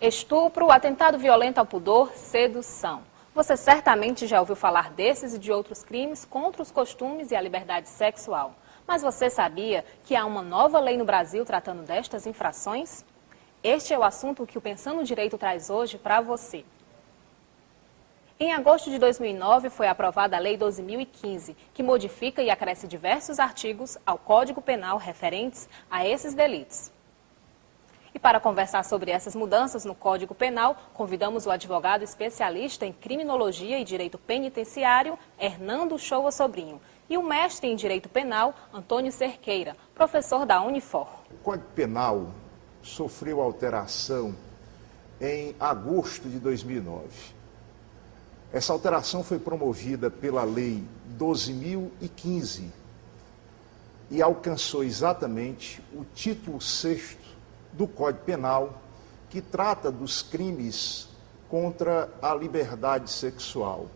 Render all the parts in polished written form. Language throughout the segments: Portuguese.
Estupro, atentado violento ao pudor, sedução. Você certamente já ouviu falar desses e de outros crimes contra os costumes e a liberdade sexual. Mas você sabia que há uma nova lei no Brasil tratando destas infrações? Este é o assunto que o Pensando Direito traz hoje para você. Em agosto de 2009, foi aprovada a Lei 12.015, que modifica e acresce diversos artigos ao Código Penal referentes a esses delitos. E para conversar sobre essas mudanças no Código Penal, convidamos o advogado especialista em Criminologia e Direito Penitenciário, Hernando Shoa Sobrinho, e o mestre em Direito Penal, Antônio Cerqueira, professor da Unifor. O Código Penal sofreu alteração em agosto de 2009. Essa alteração foi promovida pela Lei 12.015 e alcançou exatamente o título 6º do Código Penal, que trata dos crimes contra a liberdade sexual.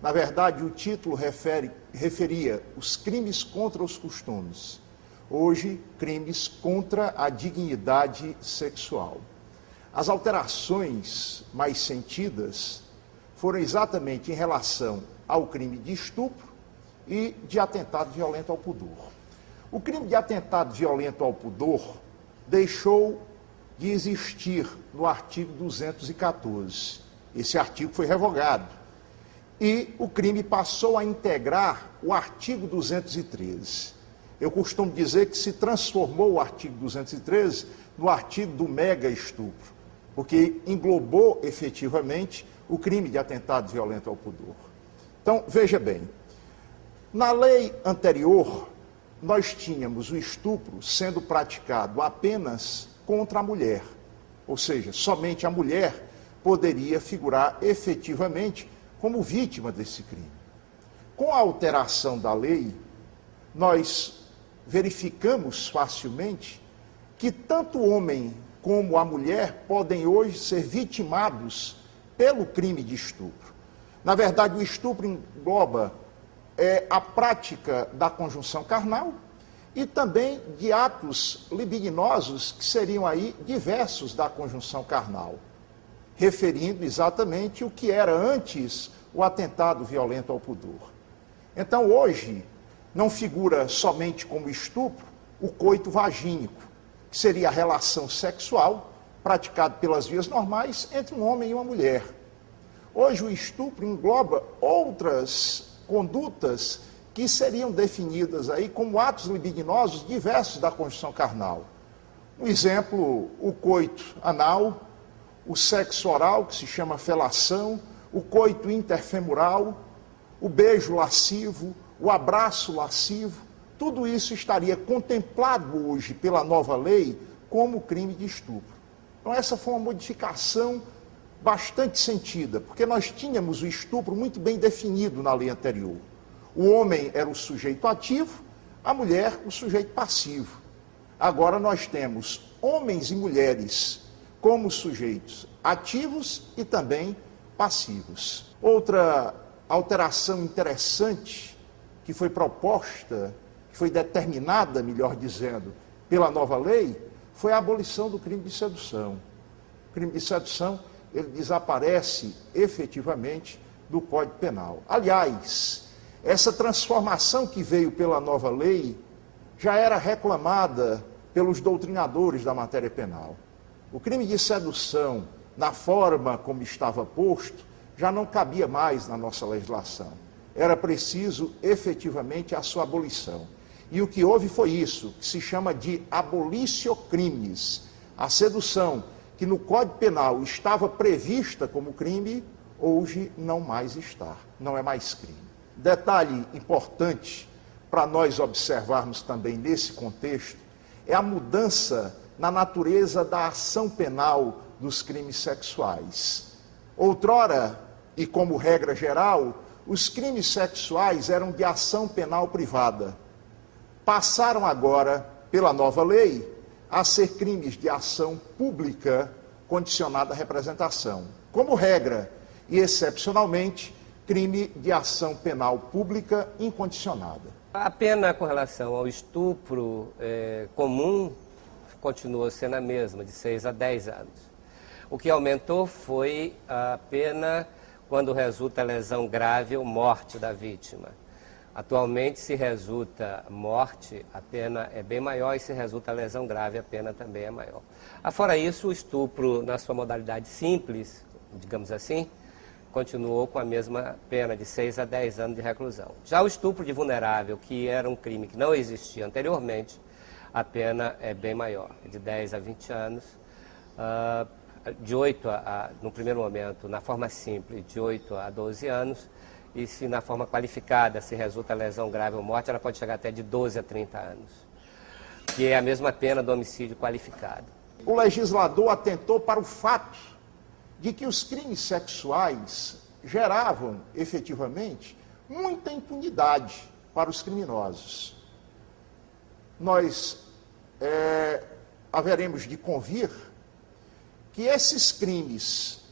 Na verdade, o título referia os crimes contra os costumes. Hoje, crimes contra a dignidade sexual. As alterações mais sentidas foram exatamente em relação ao crime de estupro e de atentado violento ao pudor. O crime de atentado violento ao pudor deixou de existir no artigo 214. Esse artigo foi revogado. E o crime passou a integrar o artigo 213. Eu costumo dizer que se transformou o artigo 213 no artigo do mega estupro, porque englobou efetivamente o crime de atentado violento ao pudor. Então, veja bem, na lei anterior, nós tínhamos o estupro sendo praticado apenas contra a mulher, ou seja, somente a mulher poderia figurar efetivamente como vítima desse crime. Com a alteração da lei, nós verificamos facilmente que tanto o homem como a mulher podem hoje ser vitimados pelo crime de estupro. Na verdade, o estupro engloba a prática da conjunção carnal e também de atos libidinosos que seriam aí diversos da conjunção carnal, referindo exatamente o que era antes o atentado violento ao pudor. Então, hoje, não figura somente como estupro o coito vagínico, que seria a relação sexual praticada pelas vias normais entre um homem e uma mulher. Hoje, o estupro engloba outras condutas que seriam definidas aí como atos libidinosos diversos da conjunção carnal. Um exemplo, o coito anal, o sexo oral, que se chama felação, o coito interfemoral, o beijo lascivo, o abraço lascivo, tudo isso estaria contemplado hoje pela nova lei como crime de estupro. Então essa foi uma modificação bastante sentida, porque nós tínhamos o estupro muito bem definido na lei anterior. O homem era o sujeito ativo, a mulher o sujeito passivo. Agora nós temos homens e mulheres como sujeitos ativos e também passivos. Outra alteração interessante que foi proposta, que foi determinada, melhor dizendo, pela nova lei, foi a abolição do crime de sedução. O crime de sedução, ele desaparece efetivamente do Código Penal. Aliás, essa transformação que veio pela nova lei já era reclamada pelos doutrinadores da matéria penal. O crime de sedução, na forma como estava posto, já não cabia mais na nossa legislação. Era preciso, efetivamente, a sua abolição. E o que houve foi isso, que se chama de abolitio crimes. A sedução, que no Código Penal estava prevista como crime, hoje não mais está, não é mais crime. Detalhe importante para nós observarmos também nesse contexto é a mudança na natureza da ação penal dos crimes sexuais. Outrora, e como regra geral, os crimes sexuais eram de ação penal privada. Passaram agora, pela nova lei, a ser crimes de ação pública condicionada à representação. Como regra, e excepcionalmente, crime de ação penal pública incondicionada. A pena com relação ao estupro comum continua sendo a mesma, de 6 a 10 anos. O que aumentou foi a pena quando resulta lesão grave ou morte da vítima. Atualmente, se resulta morte, a pena é bem maior, e se resulta lesão grave, a pena também é maior. Afora isso, o estupro, na sua modalidade simples, digamos assim, continuou com a mesma pena de 6 a 10 anos de reclusão. Já o estupro de vulnerável, que era um crime que não existia anteriormente, a pena é bem maior, de 10 a 20 anos, de 8 no primeiro momento, na forma simples, de 8 a 12 anos, e se na forma qualificada, se resulta lesão grave ou morte, ela pode chegar até de 12 a 30 anos, que é a mesma pena do homicídio qualificado. O legislador atentou para o fato de que os crimes sexuais geravam, efetivamente, muita impunidade para os criminosos. Nós haveremos de convir que esses crimes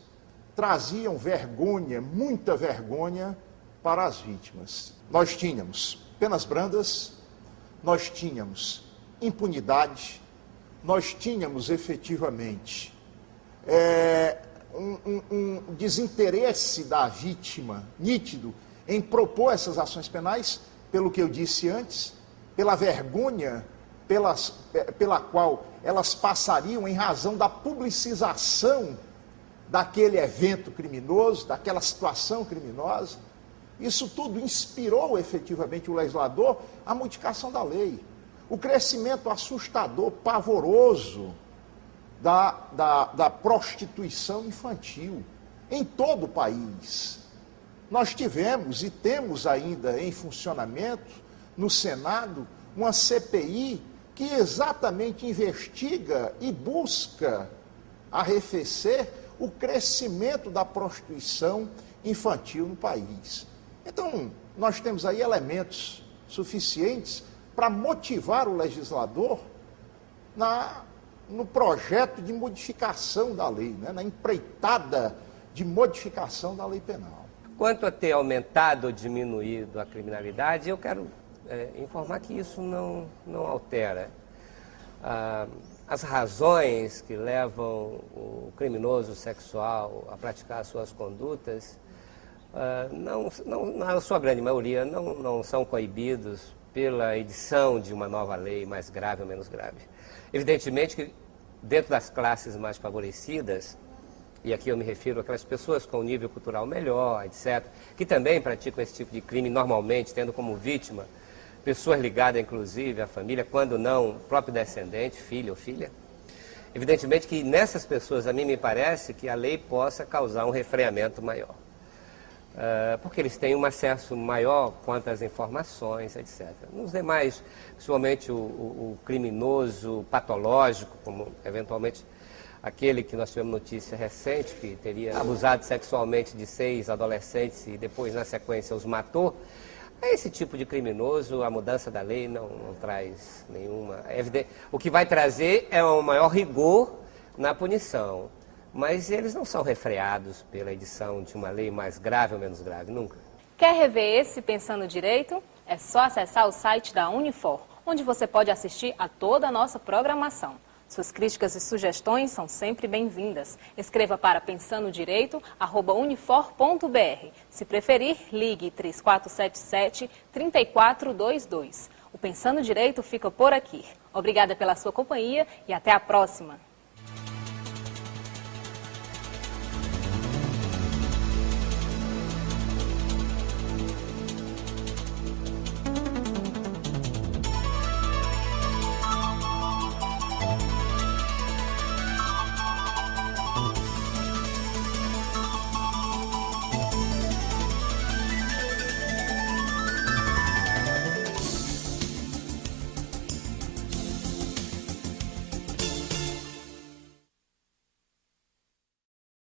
traziam vergonha, muita vergonha, para as vítimas. Nós tínhamos penas brandas, nós tínhamos impunidade, nós tínhamos efetivamente um desinteresse da vítima nítido em propor essas ações penais, pelo que eu disse antes, pela vergonha pela qual elas passariam em razão da publicização daquele evento criminoso, daquela situação criminosa. Isso tudo inspirou efetivamente o legislador à modificação da lei. O crescimento assustador, pavoroso da prostituição infantil em todo o país. Nós tivemos e temos ainda em funcionamento no Senado uma CPI que exatamente investiga e busca arrefecer o crescimento da prostituição infantil no país. Então, nós temos aí elementos suficientes para motivar o legislador no projeto de modificação da lei, né? Na empreitada de modificação da lei penal. Quanto a ter aumentado ou diminuído a criminalidade, eu quero informar que isso não altera. As razões que levam o criminoso sexual a praticar suas condutas, na sua grande maioria, não são coibidos pela edição de uma nova lei mais grave ou menos grave. Evidentemente que dentro das classes mais favorecidas, e aqui eu me refiro àquelas pessoas com nível cultural melhor, etc., que também praticam esse tipo de crime normalmente, tendo como vítima pessoas ligadas, inclusive, à família, quando não, o próprio descendente, filho ou filha. Evidentemente que nessas pessoas, a mim me parece que a lei possa causar um refreamento maior. Porque eles têm um acesso maior quanto às informações, etc. Nos demais, principalmente o criminoso patológico, como eventualmente aquele que nós tivemos notícia recente, que teria abusado sexualmente de 6 adolescentes e depois, na sequência, os matou, esse tipo de criminoso, a mudança da lei não traz nenhuma... O que vai trazer é um maior rigor na punição. Mas eles não são refreados pela edição de uma lei mais grave ou menos grave, nunca. Quer rever esse Pensando Direito? É só acessar o site da Unifor, onde você pode assistir a toda a nossa programação. Suas críticas e sugestões são sempre bem-vindas. Escreva para pensandodireito@unifor.br. Se preferir, ligue 3477-3422. O Pensando Direito fica por aqui. Obrigada pela sua companhia e até a próxima.